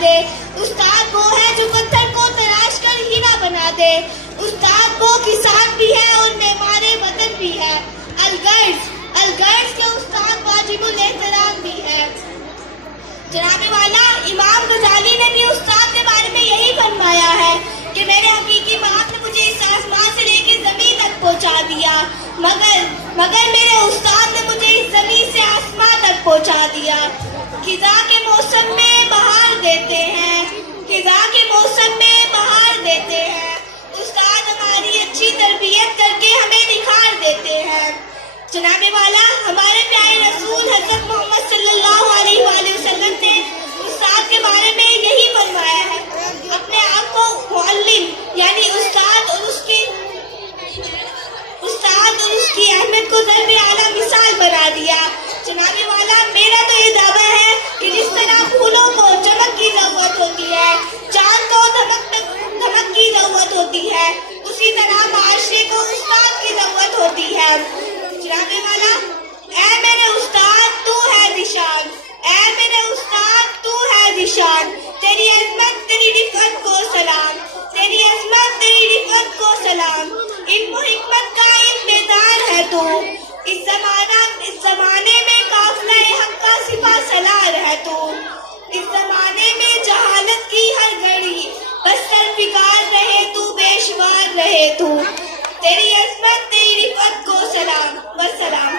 دے. استاد وہ ہے جو پتھر کو تراش کر ہیرا بنا دے. استاد وہ کسان بھی ہے اور معمار وطن بھی ہے. الغرض کے استاد واجب الاحترام بھی ہے. جناب والا امام غزالی نے بھی استاد کے بارے میں یہی فرمایا ہے کہ میرے حقیقی باپ نے مجھے اس آسمان سے لے کے زمین تک پہنچا دیا، مگر میرے استاد نے مجھے اس زمین سے آسمان تک پہنچا دیا. خزاں کے موسم میں بہار دیتے ہیں، خزاں کے موسم میں بہار دیتے ہیں. استاد ہماری اچھی تربیت کر کے ہمیں نکھار دیتے ہیں. جناب والا ہمارے پیارے رسول حضرت محمد صلی اللہ علیہ وآلہ وسلم نے استاد کے بارے میں یہی فرمایا ہے، اپنے آپ کو معلم یعنی استاد اور اس کی اہمیت کو ضرب اعلیٰ مثال بنا دیا. جناب والا میرا تو یہ دعویٰ ہے کہ جس طرح پھولوں کو چمک کی ضرورت ہوتی ہے، چاند کو دھمک کی ضرورت ہوتی ہے، اسی طرح معاشرے کو استاد کی ضرورت ہوتی ہے. جناب والا اے میرے استاد تو ہے ذیشان، اے میرے استاد تو ہے ذیشان، تیری عظمت تیری رفعت کو سلام، تیری عظمت تیری رفعت کو سلام. علم و حکمت کا امتدار ہے تو، اس زمانے میں قافلہ حق کا سپاہ سالار ہے تو. اس زمانے میں جہالت کی ہر گھڑی بس سرفکار رہے تو، بے شمار رہے تو. تیری عظمت تیری رفعت کو سلام. والسلام.